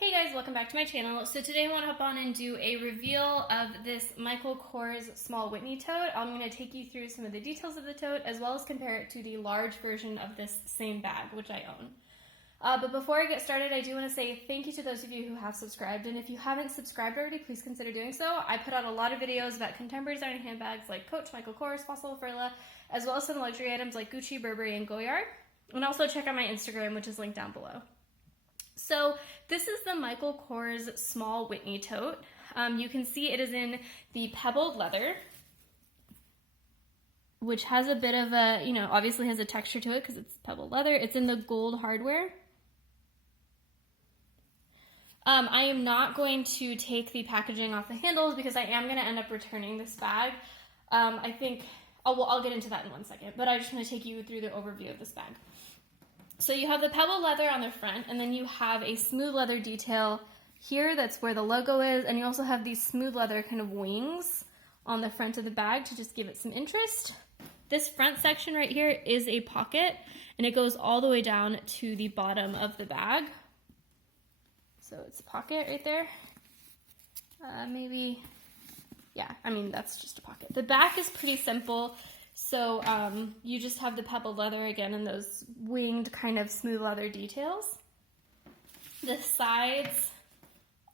Hey guys, welcome back to my channel. So today I want to hop on and do a reveal of this Michael Kors Small Whitney Tote. I'm going to take you through some of the details of the tote as well as compare it to the large version of this same bag, which I own. But before I get started, I do want to say thank you to those of you who have subscribed, and if you haven't subscribed already, please consider doing so. I put out a lot of videos about contemporary design handbags like Coach, Michael Kors, Fossil, Furla, as well as some luxury items like Gucci, Burberry, and Goyard. And also check out my Instagram, which is linked down below. So this is the Michael Kors Small Whitney Tote. You can see it is in the Pebbled Leather, which has a bit of a, obviously has a texture to it because it's Pebbled Leather. It's in the gold hardware. I am not going to take the packaging off the handles because I am going to end up returning this bag. I think, I'll get into that in one second, but I just want to take you through the overview of this bag. So you have the Pebbled Leather on the front, and then you have a smooth leather detail here. That's where the logo is, and you also have these smooth leather kind of wings on the front of the bag to just give it some interest. This front section right here is a pocket, and it goes all the way down to the bottom of the bag. So it's a pocket right there. That's just a pocket. The back is pretty simple. So you just have the Pebbled Leather again and those winged kind of smooth leather details. The sides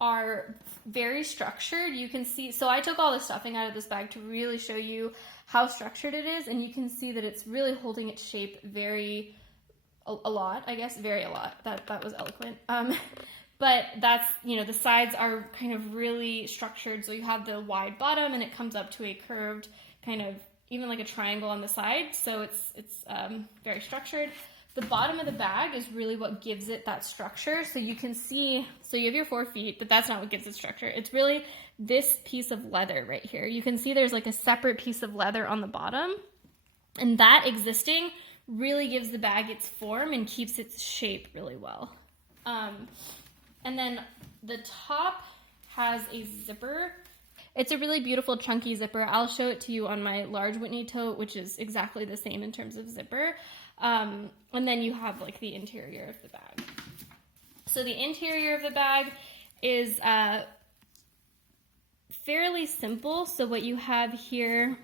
are very structured. You can see, so I took all the stuffing out of this bag to really show you how structured it is, and you can see that it's really holding its shape very, a lot. That was eloquent. But that's, the sides are kind of really structured. So you have the wide bottom and it comes up to a curved kind of, even like a triangle on the side, so it's very structured. The bottom of the bag is really what gives it that structure. So you can see, so you have your 4 feet, but that's not what gives it structure. It's really this piece of leather right here. You can see there's like a separate piece of leather on the bottom, and that existing really gives the bag its form and keeps its shape really well. And then the top has a zipper. It's a really beautiful chunky zipper. I'll show it to you on my large Whitney tote, which is exactly the same in terms of zipper. And then you have like the interior of the bag. So the interior of the bag is fairly simple. So what you have here,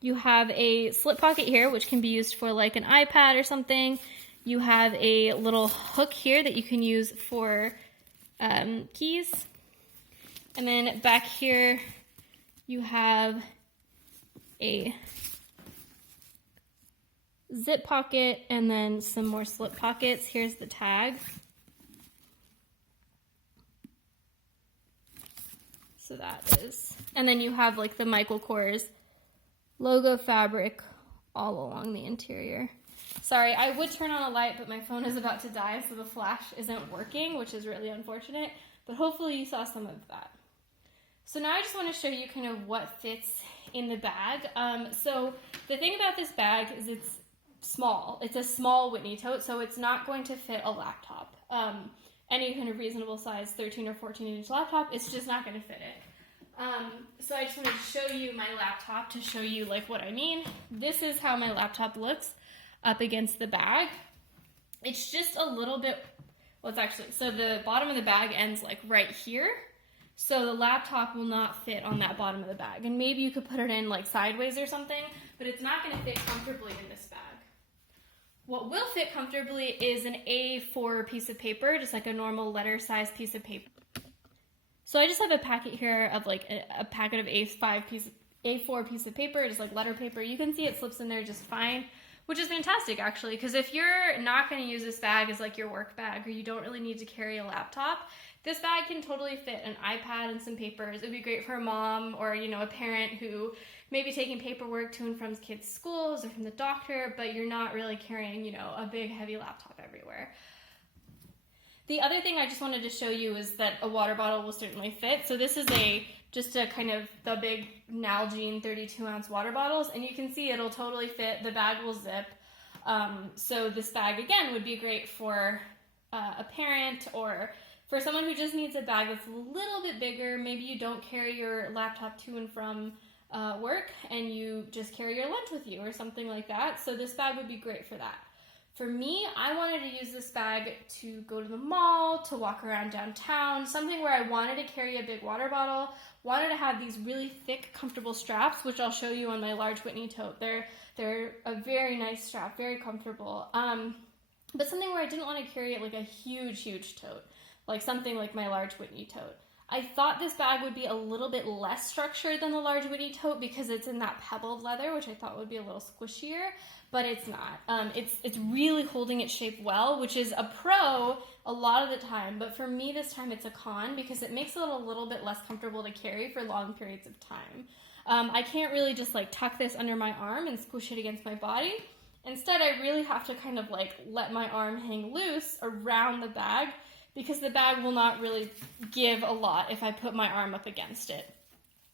you have a slip pocket here, which can be used for like an iPad or something. You have a little hook here that you can use for keys. And then back here, you have a zip pocket and then some more slip pockets. Here's the tag. So that is, and then you have like the Michael Kors logo fabric all along the interior. Sorry, I would turn on a light, but my phone is about to die, so the flash isn't working, which is really unfortunate, but hopefully you saw some of that. So now I just want to show you kind of what fits in the bag. So the thing about this bag is it's small. It's a small Whitney tote, so it's not going to fit a laptop. Any kind of reasonable size 13 or 14-inch laptop, it's just not going to fit it. So I just wanted to show you my laptop to show you like what I mean. This is how my laptop looks up against the bag. It's just a little bit, so the bottom of the bag ends like right here. So the laptop will not fit on that bottom of the bag. And maybe you could put it in like sideways or something, but it's not going to fit comfortably in this bag. What will fit comfortably is an A4 piece of paper, just like a normal letter size piece of paper. So I just have a packet here of like a packet of A4 piece of paper, just like letter paper. You can see it slips in there just fine, which is fantastic actually, because if you're not going to use this bag as like your work bag, or you don't really need to carry a laptop, this bag can totally fit an iPad and some papers. It would be great for a mom or, a parent who may be taking paperwork to and from kids' schools or from the doctor, but you're not really carrying, a big heavy laptop everywhere. The other thing I just wanted to show you is that a water bottle will certainly fit. So this is just a kind of the big Nalgene 32-ounce water bottles, and you can see it'll totally fit. The bag will zip. So this bag, again, would be great for a parent or for someone who just needs a bag that's a little bit bigger. Maybe you don't carry your laptop to and from work and you just carry your lunch with you or something like that. So this bag would be great for that. For me, I wanted to use this bag to go to the mall, to walk around downtown, something where I wanted to carry a big water bottle, wanted to have these really thick, comfortable straps, which I'll show you on my large Whitney tote. They're a very nice strap, very comfortable. But something where I didn't want to carry it like a huge, huge tote, like something like my large Whitney tote. I thought this bag would be a little bit less structured than the large Whitney tote because it's in that pebbled leather, which I thought would be a little squishier, but it's not. It's really holding its shape well, which is a pro a lot of the time, but for me this time it's a con because it makes it a little bit less comfortable to carry for long periods of time. I can't really just like tuck this under my arm and squish it against my body. Instead, I really have to kind of like let my arm hang loose around the bag because the bag will not really give a lot if I put my arm up against it.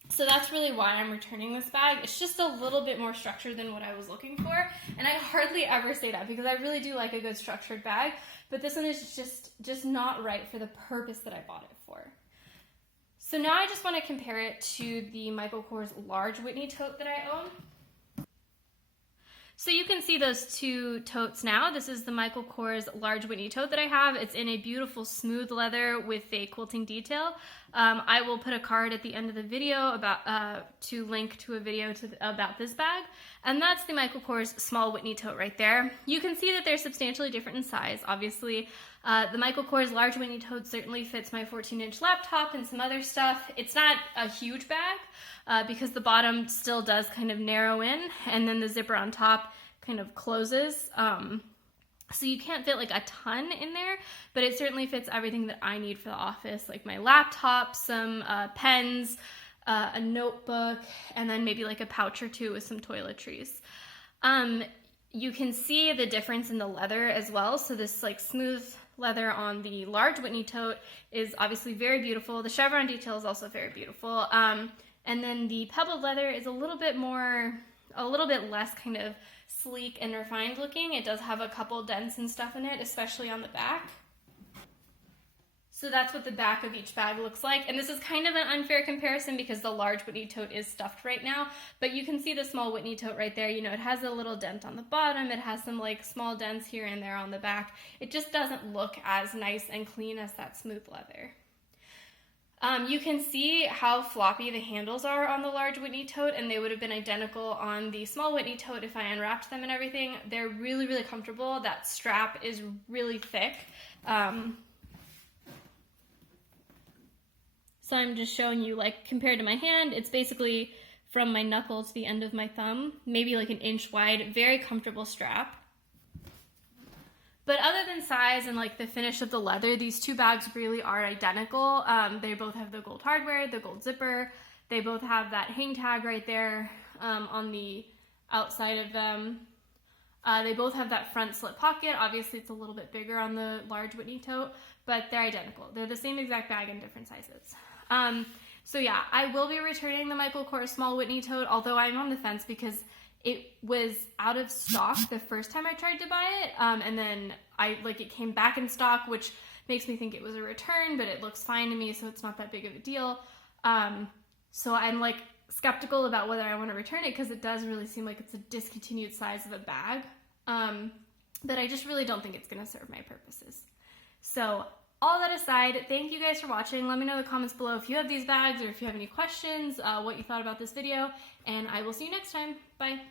So that's really why I'm returning this bag. It's just a little bit more structured than what I was looking for, and I hardly ever say that because I really do like a good structured bag, but this one is just not right for the purpose that I bought it for. So now I just want to compare it to the Michael Kors large Whitney tote that I own. So you can see those two totes now. This is the Michael Kors large Whitney tote that I have. It's in a beautiful smooth leather with a quilting detail. I will put a card at the end of the video to link to a video about this bag. And that's the Michael Kors Small Whitney tote right there. You can see that they're substantially different in size. Obviously, the Michael Kors large Whitney tote certainly fits my 14-inch laptop and some other stuff. It's not a huge bag because the bottom still does kind of narrow in, and then the zipper on top kind of closes. So you can't fit like a ton in there, but it certainly fits everything that I need for the office, like my laptop, some pens, a notebook, and then maybe like a pouch or two with some toiletries. You can see the difference in the leather as well. So this like smooth leather on the large Whitney tote is obviously very beautiful. The chevron detail is also very beautiful. And then the pebbled leather is a little bit less kind of sleek and refined looking. It does have a couple dents and stuff in it, especially on the back. So that's what the back of each bag looks like. And this is kind of an unfair comparison because the large Whitney tote is stuffed right now, but you can see the small Whitney tote right there. You know, it has a little dent on the bottom. It has some like small dents here and there on the back. It just doesn't look as nice and clean as that smooth leather. You can see how floppy the handles are on the large Whitney tote, and they would have been identical on the small Whitney tote if I unwrapped them and everything. They're really, really comfortable. That strap is really thick. So I'm just showing you, like, compared to my hand, it's basically from my knuckle to the end of my thumb, maybe like an inch wide, very comfortable strap. But other than size and like the finish of the leather, these two bags really are identical. They both have the gold hardware, the gold zipper. They both have that hang tag right there on the outside of them. They both have that front slip pocket. Obviously it's a little bit bigger on the large Whitney tote, but they're identical. They're the same exact bag in different sizes. So yeah, I will be returning the Michael Kors Small Whitney tote, although I'm on the fence because it was out of stock the first time I tried to buy it, and then it came back in stock, which makes me think it was a return, but it looks fine to me, so it's not that big of a deal. So I'm like skeptical about whether I want to return it because it does really seem like it's a discontinued size of a bag, but I just really don't think it's going to serve my purposes. So all that aside, thank you guys for watching. Let me know in the comments below if you have these bags or if you have any questions, what you thought about this video, and I will see you next time. Bye.